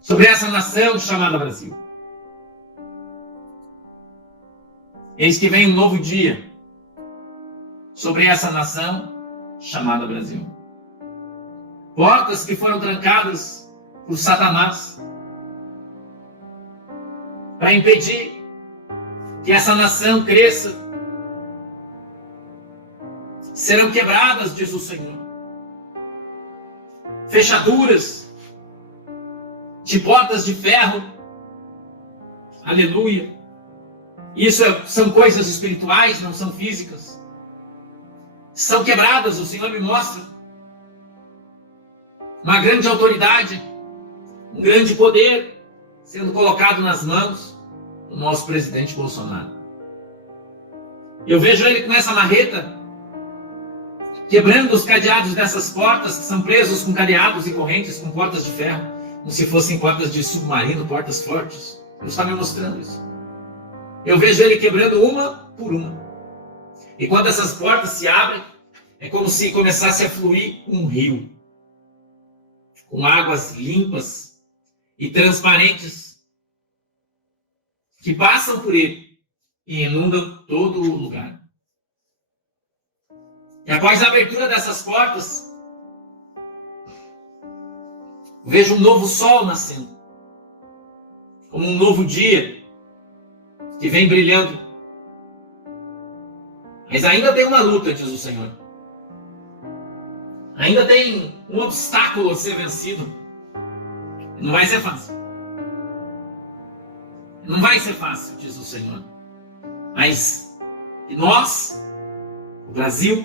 sobre essa nação chamada Brasil. Eis que vem um novo dia sobre essa nação chamada Brasil. Portas que foram trancadas por Satanás para impedir que essa nação cresça, serão quebradas, diz o Senhor. Fechaduras de portas de ferro, aleluia. Isso são coisas espirituais, não são físicas. São quebradas, o Senhor me mostra. Uma grande autoridade, um grande poder sendo colocado nas mãos do nosso presidente Bolsonaro. Eu vejo ele com essa marreta, quebrando os cadeados dessas portas, que são presos com cadeados e correntes, com portas de ferro, como se fossem portas de submarino, portas fortes. Deus está me mostrando isso. Eu vejo ele quebrando uma por uma. E quando essas portas se abrem, é como se começasse a fluir um rio, com águas limpas e transparentes, que passam por ele e inundam todo o lugar. E após a abertura dessas portas, vejo um novo sol nascendo, como um novo dia que vem brilhando. Mas ainda tem uma luta, diz o Senhor. Ainda tem um obstáculo a ser vencido. Não vai ser fácil. Não vai ser fácil, diz o Senhor. Mas nós, o Brasil,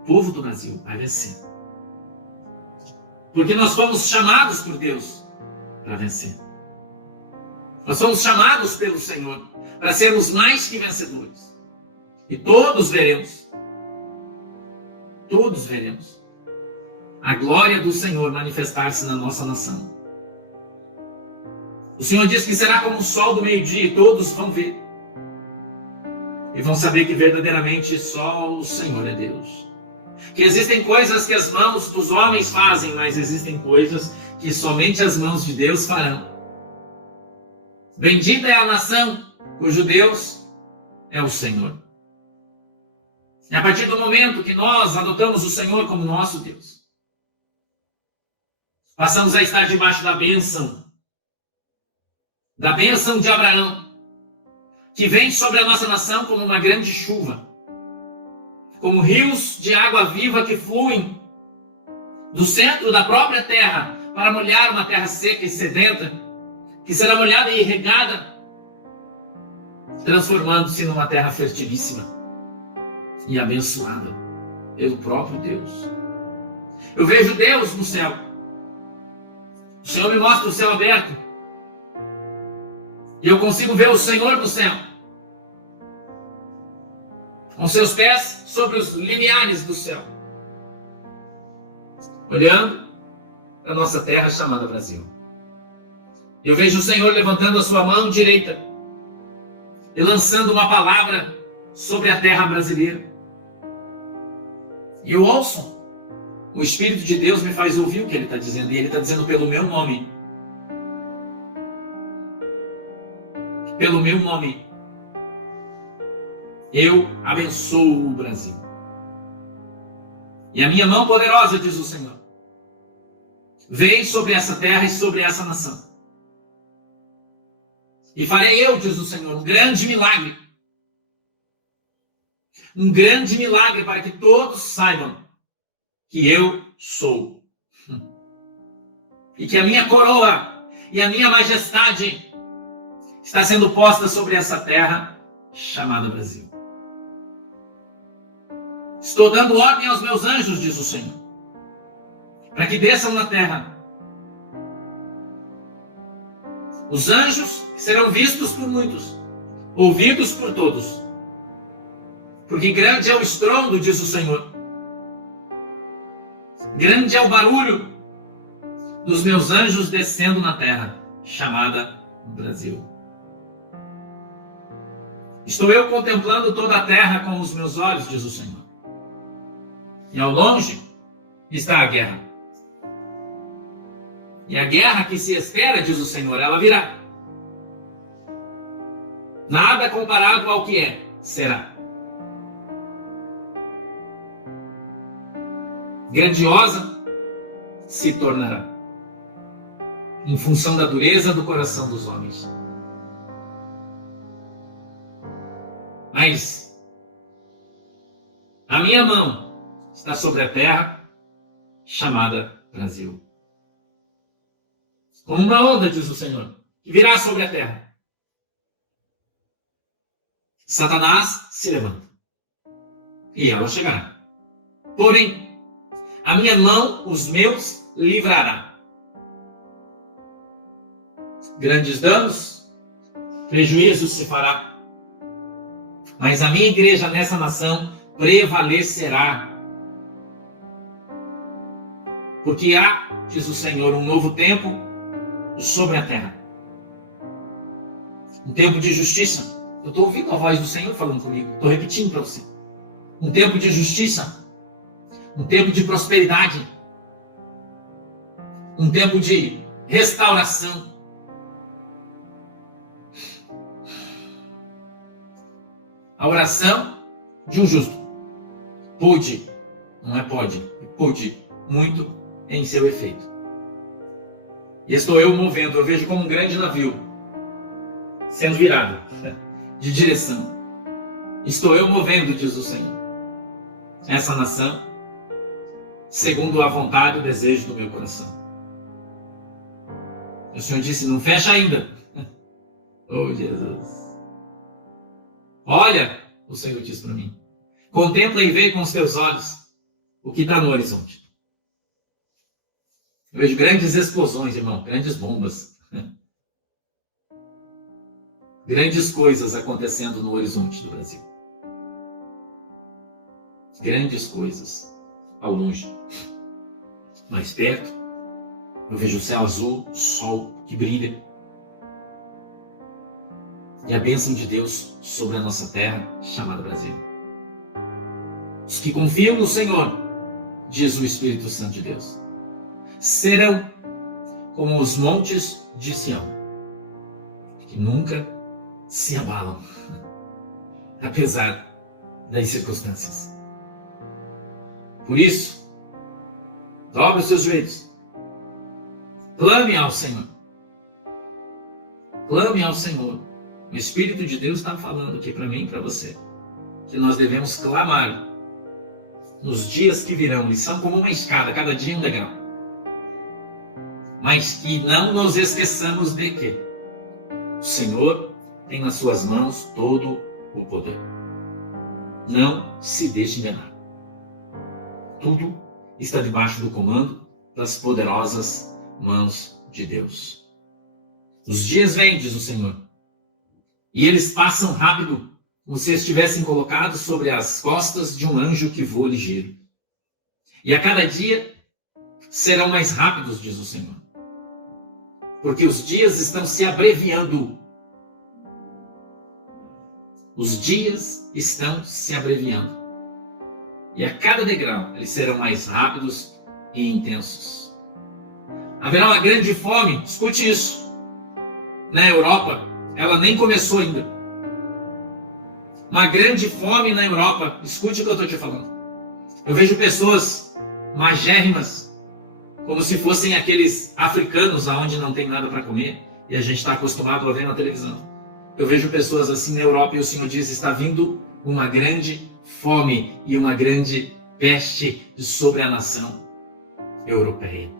o povo do Brasil, vai vencer. Porque nós fomos chamados por Deus para vencer. Nós fomos chamados pelo Senhor para sermos mais que vencedores. E todos veremos a glória do Senhor manifestar-se na nossa nação. O Senhor diz que será como o sol do meio-dia e todos vão ver. E vão saber que verdadeiramente só o Senhor é Deus. Que existem coisas que as mãos dos homens fazem, mas existem coisas que somente as mãos de Deus farão. Bendita é a nação cujo Deus é o Senhor. E a partir do momento que nós adotamos o Senhor como nosso Deus, passamos a estar debaixo da bênção de Abraão, que vem sobre a nossa nação como uma grande chuva, como rios de água viva que fluem do centro da própria terra para molhar uma terra seca e sedenta, que será molhada e irrigada, transformando-se numa terra fertilíssima e abençoada pelo próprio Deus. Eu vejo Deus no céu. O Senhor me mostra o céu aberto. E eu consigo ver o Senhor no céu, com seus pés sobre os limiares do céu, olhando para a nossa terra chamada Brasil. Eu vejo o Senhor levantando a sua mão direita e lançando uma palavra sobre a terra brasileira. E eu ouço, o Espírito de Deus me faz ouvir o que Ele está dizendo, e Ele está dizendo pelo meu nome. Pelo meu nome, eu abençoo o Brasil. E a minha mão poderosa, diz o Senhor, vem sobre essa terra e sobre essa nação. E farei eu, diz o Senhor, um grande milagre. Um grande milagre para que todos saibam que eu sou. E que a minha coroa e a minha majestade está sendo posta sobre essa terra chamada Brasil. Estou dando ordem aos meus anjos, diz o Senhor, para que desçam na terra. Os anjos serão vistos por muitos, ouvidos por todos. Porque grande é o estrondo, diz o Senhor. Grande é o barulho dos meus anjos descendo na terra chamada Brasil. Estou eu contemplando toda a terra com os meus olhos, diz o Senhor. E ao longe está a guerra. E a guerra que se espera, diz o Senhor, ela virá. Nada comparado ao que é, será. Grandiosa se tornará, em função da dureza do coração dos homens. Mas a minha mão está sobre a terra chamada Brasil. Como uma onda, diz o Senhor, que virá sobre a terra. Satanás se levanta e ela chegará. Porém, a minha mão os meus livrará. Grandes danos, prejuízos se fará. Mas a minha igreja nessa nação prevalecerá. Porque há, diz o Senhor, um novo tempo sobre a terra. Um tempo de justiça. Eu estou ouvindo a voz do Senhor falando comigo. Estou repetindo para você. Um tempo de justiça. Um tempo de prosperidade. Um tempo de restauração. A oração de um justo pôde, não é pode, pôde muito em seu efeito. E estou eu movendo, eu vejo como um grande navio sendo virado de direção. Estou eu movendo, diz o Senhor, essa nação segundo a vontade e o desejo do meu coração. O Senhor disse, não fecha ainda. Oh, Jesus. Olha, o Senhor disse para mim, contempla e vê com os teus olhos o que está no horizonte. Eu vejo grandes explosões, irmão, grandes bombas. Grandes coisas acontecendo no horizonte do Brasil. Grandes coisas ao longe. Mais perto, eu vejo o céu azul, o sol que brilha. E a bênção de Deus sobre a nossa terra, chamada Brasil. Os que confiam no Senhor, diz o Espírito Santo de Deus, serão como os montes de Sião, que nunca se abalam, apesar das circunstâncias. Por isso, dobre os seus joelhos, clame ao Senhor. Clame ao Senhor. O Espírito de Deus está falando aqui para mim e para você, que nós devemos clamar nos dias que virão. Eles são como uma escada, cada dia um degrau. Mas que não nos esqueçamos de que o Senhor tem nas suas mãos todo o poder. Não se deixe enganar. Tudo está debaixo do comando das poderosas mãos de Deus. Os dias vêm, diz o Senhor, e eles passam rápido, como se estivessem colocados sobre as costas de um anjo que voa ligeiro. E a cada dia serão mais rápidos, diz o Senhor, porque os dias estão se abreviando. Os dias estão se abreviando. E a cada degrau eles serão mais rápidos e intensos. Haverá uma grande fome, escute isso. Na Europa, ela nem começou ainda. Uma grande fome na Europa, escute o que eu estou te falando. Eu vejo pessoas magérrimas, como se fossem aqueles africanos aonde não tem nada para comer, e a gente está acostumado a ver na televisão. Eu vejo pessoas assim na Europa e o Senhor diz, está vindo uma grande fome e uma grande peste sobre a nação europeia.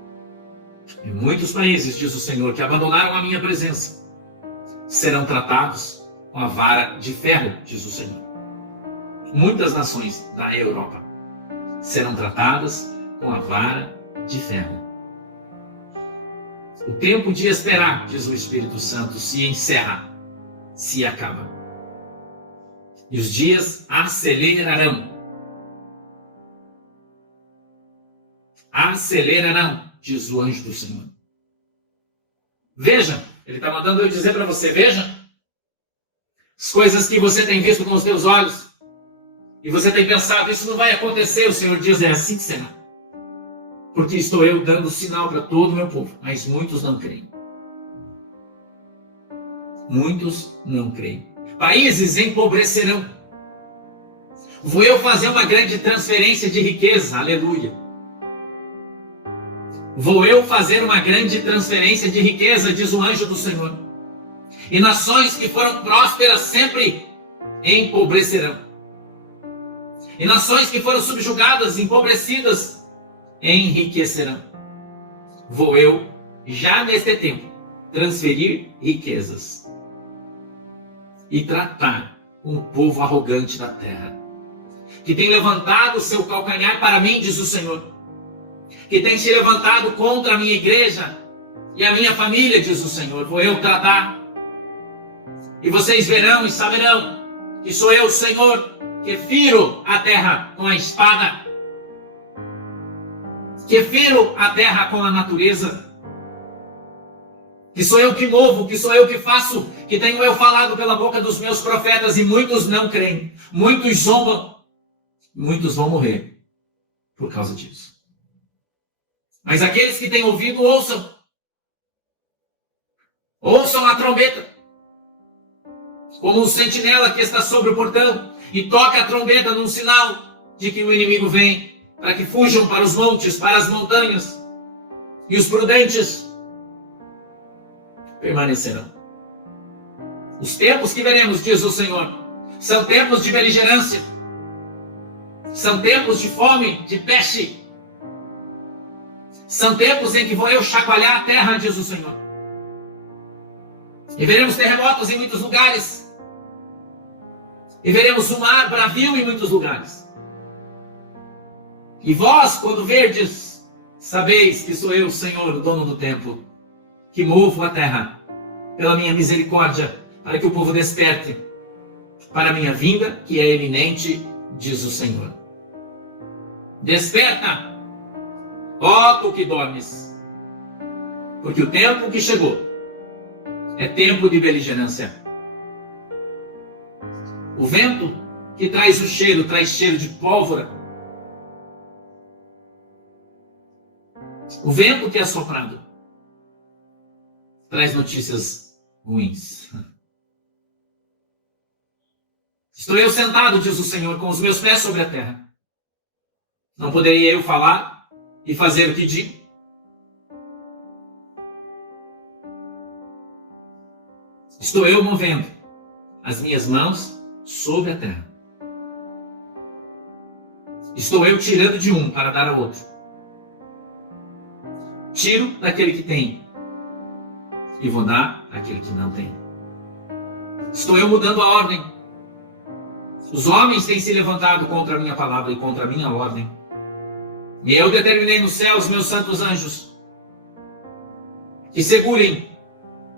Em muitos países, diz o Senhor, que abandonaram a minha presença, serão tratados com a vara de ferro, diz o Senhor. Muitas nações da Europa serão tratadas com a vara de ferro. O tempo de esperar, diz o Espírito Santo, se encerra, se acaba. E os dias acelerarão. Acelerarão, diz o anjo do Senhor. Veja, ele está mandando eu dizer para você, veja as coisas que você tem visto com os teus olhos e você tem pensado, isso não vai acontecer, o Senhor diz, é assim que será. porque estou eu dando sinal para todo o meu povo, mas muitos não creem. Muitos não creem. Países empobrecerão. Vou eu fazer uma grande transferência de riqueza, aleluia. Vou eu fazer uma grande transferência de riqueza, diz o anjo do Senhor. E nações que foram prósperas sempre empobrecerão. E nações que foram subjugadas, empobrecidas, enriquecerão. Vou eu, já neste tempo, transferir riquezas e tratar um povo arrogante da terra, que tem levantado o seu calcanhar para mim, diz o Senhor, que tem se levantado contra a minha igreja e a minha família, diz o Senhor. Vou eu tratar, e vocês verão e saberão que sou eu, Senhor, que firo a terra com a espada, que firo a terra com a natureza, que sou eu que movo, que sou eu que faço, que tenho eu falado pela boca dos meus profetas, e muitos não creem, muitos zombam, muitos vão morrer por causa disso. Mas aqueles que têm ouvido, ouçam. Ouçam a trombeta, como um sentinela que está sobre o portão e toca a trombeta num sinal de que o inimigo vem, para que fujam para os montes, para as montanhas, e os prudentes permanecerão. Os tempos que veremos, diz o Senhor, são tempos de beligerância, são tempos de fome, de peste, são tempos em que vou eu chacoalhar a terra, diz o Senhor. E veremos terremotos em muitos lugares, e veremos o mar bravio em muitos lugares. E vós, quando verdes, sabeis que sou eu, Senhor, o dono do tempo, que movo a terra pela minha misericórdia, para que o povo desperte para a minha vinda, que é iminente, diz o Senhor. Desperta, ó tu que dormes, porque o tempo que chegou é tempo de beligerância. O vento que traz o cheiro, traz cheiro de pólvora. O vento que é soprado traz notícias ruins. Estou eu sentado, diz o Senhor, com os meus pés sobre a terra. Não poderia eu falar e fazer o que digo? Estou eu movendo as minhas mãos sobre a terra. Estou eu tirando de um para dar ao outro. Tiro daquele que tem e vou dar àquele que não tem. Estou eu mudando a ordem. Os homens têm se levantado contra a minha palavra e contra a minha ordem. E eu determinei no céu os meus santos anjos que segurem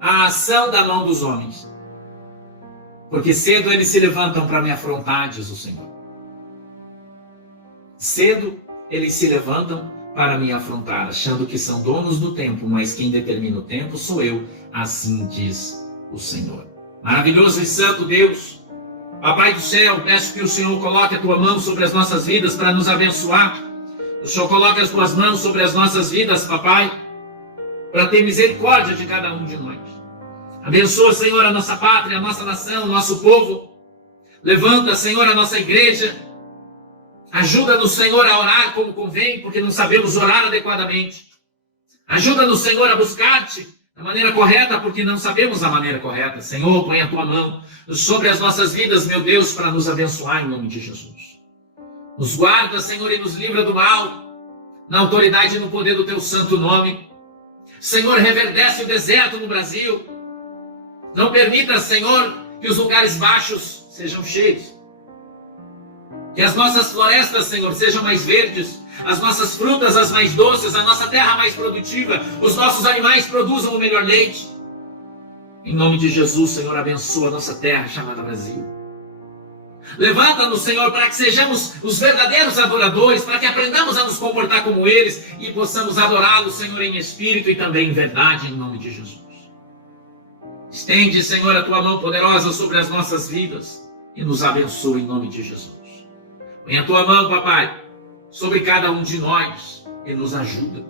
a ação da mão dos homens, porque cedo eles se levantam para me afrontar, diz o Senhor. Cedo eles se levantam para me afrontar, achando que são donos do tempo, mas quem determina o tempo sou eu, assim diz o Senhor. Maravilhoso e santo Deus, Papai do céu, peço que o Senhor coloque a tua mão sobre as nossas vidas para nos abençoar. O Senhor coloque as tuas mãos sobre as nossas vidas, Papai, para ter misericórdia de cada um de nós. Abençoa, Senhor, a nossa pátria, a nossa nação, o nosso povo. Levanta, Senhor, a nossa igreja. Ajuda-nos, Senhor, a orar como convém, porque não sabemos orar adequadamente. Ajuda-nos, Senhor, a buscar-te da maneira correta, porque não sabemos a maneira correta. Senhor, põe a tua mão sobre as nossas vidas, meu Deus, para nos abençoar em nome de Jesus. Nos guarda, Senhor, e nos livra do mal, na autoridade e no poder do teu santo nome. Senhor, reverdece o deserto no Brasil. Não permita, Senhor, que os lugares baixos sejam cheios. Que as nossas florestas, Senhor, sejam mais verdes, as nossas frutas as mais doces, a nossa terra mais produtiva, os nossos animais produzam o melhor leite. Em nome de Jesus, Senhor, abençoa a nossa terra chamada Brasil. Levanta-nos, Senhor, para que sejamos os verdadeiros adoradores, para que aprendamos a nos comportar como eles e possamos adorá-lo, Senhor, em espírito e também em verdade, em nome de Jesus. Estende, Senhor, a tua mão poderosa sobre as nossas vidas e nos abençoa em nome de Jesus. Põe a tua mão, Papai, sobre cada um de nós e Ele nos ajuda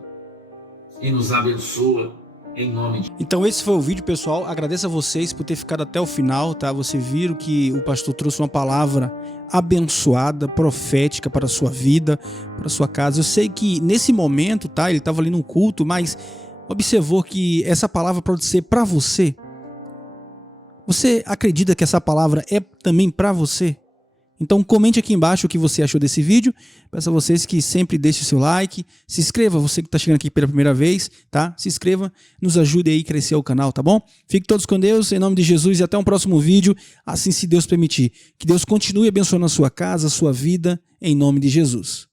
e nos abençoa em nome de... Então esse foi o vídeo, pessoal. Agradeço a vocês por ter ficado até o final, tá? Vocês viram que o pastor trouxe uma palavra abençoada, profética para a sua vida, para a sua casa. Eu sei que nesse momento, tá? Ele estava ali no culto, mas observou que essa palavra pode ser para você. Você acredita que essa palavra é também para você? Então comente aqui embaixo o que você achou desse vídeo. Peço a vocês que sempre deixem o seu like, se inscreva, você que está chegando aqui pela primeira vez, tá? Se inscreva, nos ajude aí a crescer o canal, tá bom? Fiquem todos com Deus, em nome de Jesus, e até um próximo vídeo, assim se Deus permitir. Que Deus continue abençoando a sua casa, a sua vida, em nome de Jesus.